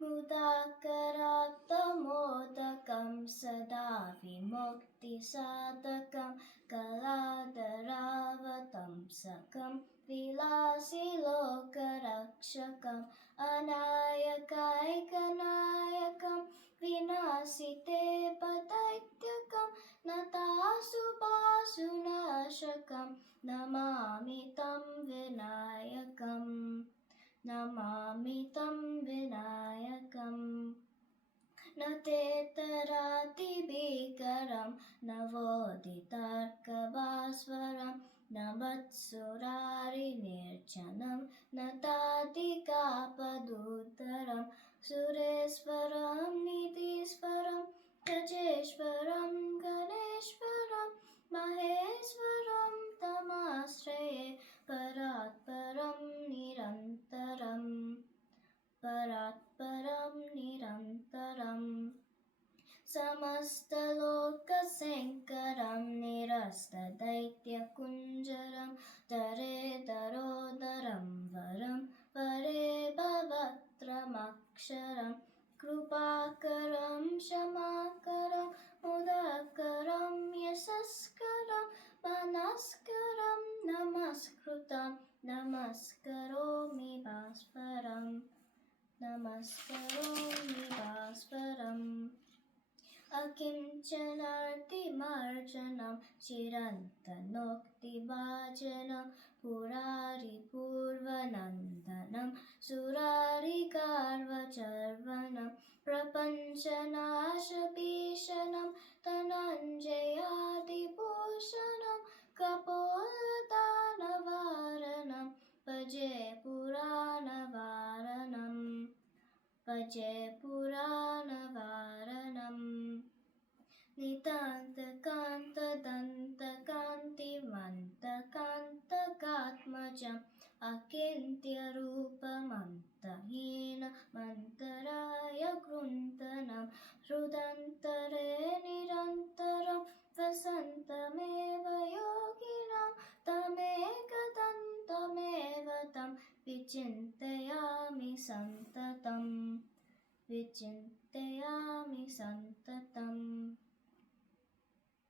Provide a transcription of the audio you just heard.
मुदाकरात्तमोदकं सदा विमुक्तिसाधकं कलाधरावतंसकं विलासिलोकरक्षकम् अनायकैकनायकं विनाशिते पदैत्यकं नताशुपाशुनाशकं नमामि तं विनायकम् नमामि तं विनायकम् न तेतरातिभीकरं नवोदितर्कभास्वरं न मत्सुरारिनिर्जनं न तातिकापदुत्तरं सुरेश्वरं निधीश्वरं गजेश्वरं गणेश्वरं महेश्वरं तमाश्रये परात्परं निरन्तरम् परात्परं निरन्तरम् समस्तलोकशङ्करं निरस्तदैत्यकुञ्जरं दरेदरोदरं वरं परे भवत्रमक्षरं कृपाकरं क्षमाकरं मुदाकरं यशस्करं मनस्करं नमस्कृतं नमस्करोमि भास्वरम् नमस्करोमि भास्वरम् अकिञ्चनार्तिमार्जनं चिरन्तनोक्तिभाजनं पुरारिपूर्वनन्दनं सुरारिगार्वचर्वनं प्रपञ्चनाशभीषणं धनञ्जयादिभूषणं कपोलदानवारणं भजे पुराणवारणम् भजे पुराणवारणम् नितान्तकान्तदन्तकान्तिमन्तकान्तकात्मजम् अचिन्त्यरूपमन्तहीनमन्तराय गृन्थनं हृदन्तरे निरन्तरं वसन्तमेव योगिनां तमेकदन्तमेव तं विचिन्तयामि सन्ततम् विचिन्तयामि सन्ततम्